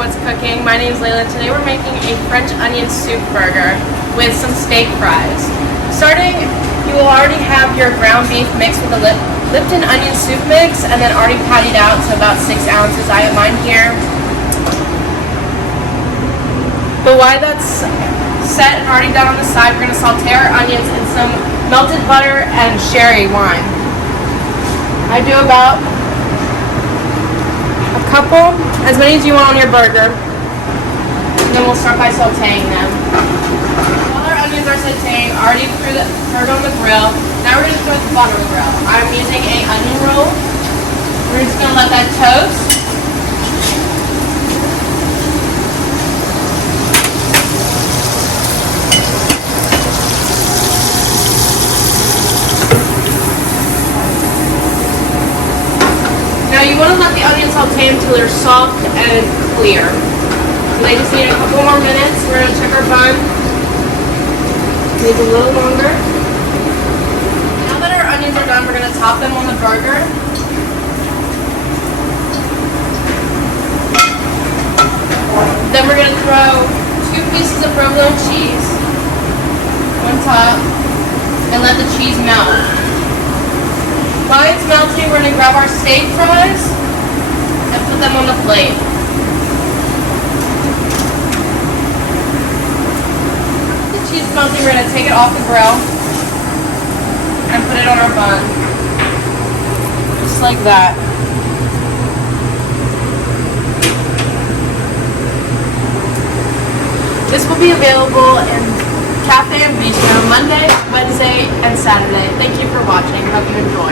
what's cooking. My name is Layla. Today we're making a French onion soup burger with some steak fries. Starting, you will already have your ground beef mixed with the Lipton onion soup mix and then already patted out to about 6 ounces. I have mine here. But while that's set and already done on the side, we're going to saute our onions in some melted butter and sherry wine. I do about a couple, as many as you want on your burger. And then we'll start by sauteing them. While our onions are sauteing, already turned on the grill. Now we're going to throw the bun on the grill. I'm using an onion roll. We're just going to let that toast. Now you want to let the onions saute until they're soft and clear. So they just need a couple more minutes. We're going to check our bun. Needs a little longer. Now that our onions are done, we're going to top them on the burger. Then we're going to throw 2 pieces of provolone cheese on top and let the cheese melt. While it's melting, we're going to grab our steak fries and put them on the plate. The cheese is melting, we're going to take it off the grill and put it on our bun. Just like that. This will be available in Cafe and Bistro Monday, Wednesday, and Saturday. Thank you for watching. Hope you enjoy.